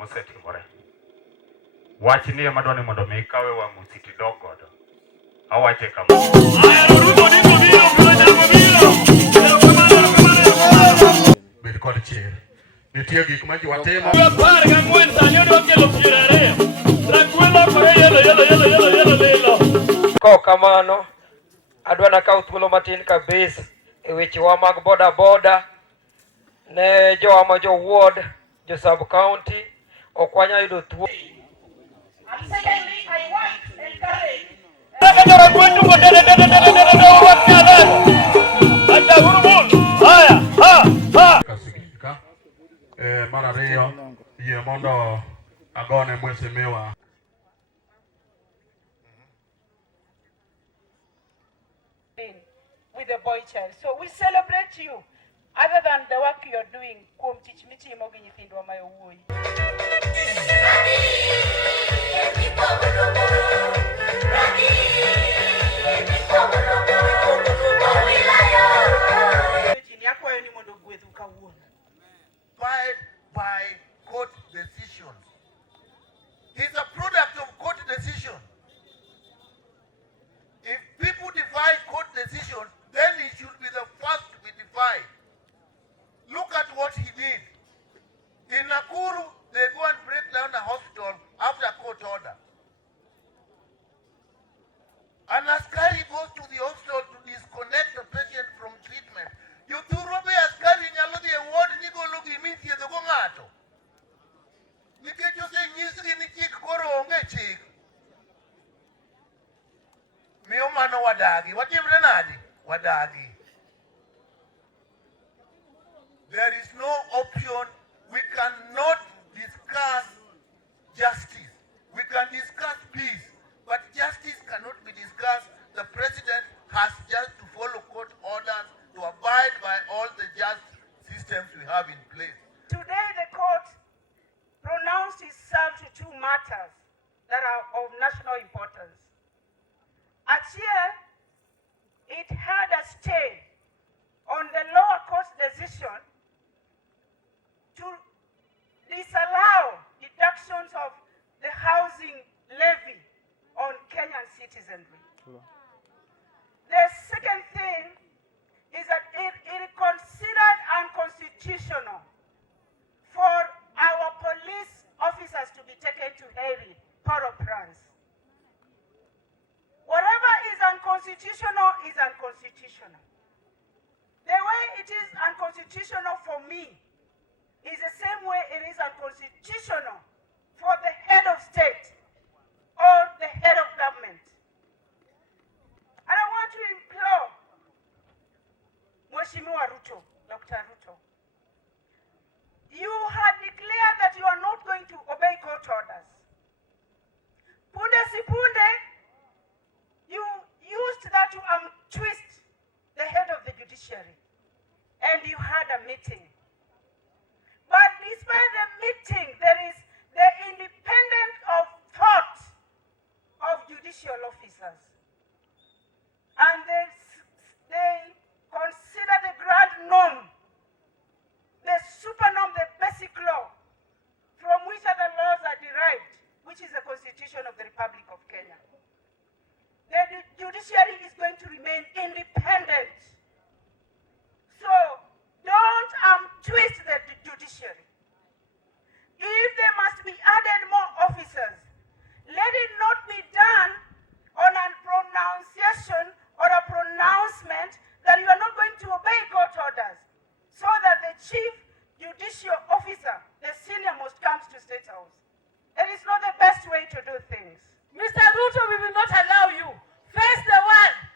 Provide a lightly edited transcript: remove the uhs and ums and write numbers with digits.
mosetimore. Wach ni ema dwani mondo mi ikawe wa musiti dogodo. Awache kama. Bed kod chir. Nitie gik ma ji watimo. Ko kamano adwana kaw thuolo matin kabisa e wechewa mag boda boda ne jowa ma jo ward, jo sub county okwanya yudo thuolo. And secondly, I want to encourage Marario, Yemondo, Agone Mwesemewa. With the boy child. So we celebrate you. Other than the work you're doing, by court decisions. He's a product of court decision. If people defy court decisions, then he should be the first to be defied. Look at what he did. In Nakuru, they go and break down a hospital after court order. An askari goes to the hospital to disconnect the patient from treatment. You throw away askari nyalo the award ni go look immediately the gongato. Nikech ose nyisgi ni chik koro onge chik. Miyo mano wadagi. Watimre nadi? Wadagi. There is no option. We cannot discuss justice. We can discuss peace, but justice cannot be discussed. The president has just to follow court orders to abide by all the just systems we have in place. today the court pronounced itself to two matters that are of national importance. Here, it had a stay on the lower court's decision to disallow deductions of the housing levy on Kenyan citizenry. The second thing is that it considered unconstitutional for our police officers to be taken to Haiti, Port-au-Prince. Whatever is unconstitutional is unconstitutional. The way it is unconstitutional for me is the same way it is unconstitutional for the head of state or the head of government. And I want to implore Mheshimiwa Ruto, Dr. Ruto, you had declared that you are not going to obey court orders. Punde si punde, you used that to twist the head of the judiciary, and you had a meeting. But despite the meeting, there is the independence of thought of judicial officers. And they consider the grand norm, the super norm, the basic law, from which other laws are derived, which is the Constitution of the Republic of Kenya. The judiciary is going to remain independent. So don't twist the judiciary. If there must be added more officers, let it not be done on a pronunciation or a pronouncement that you are not going to obey court orders, so that the chief judicial officer, the senior most, comes to State House. It is not the best way to do things. Mr. Ruto, we will not allow you. Face the one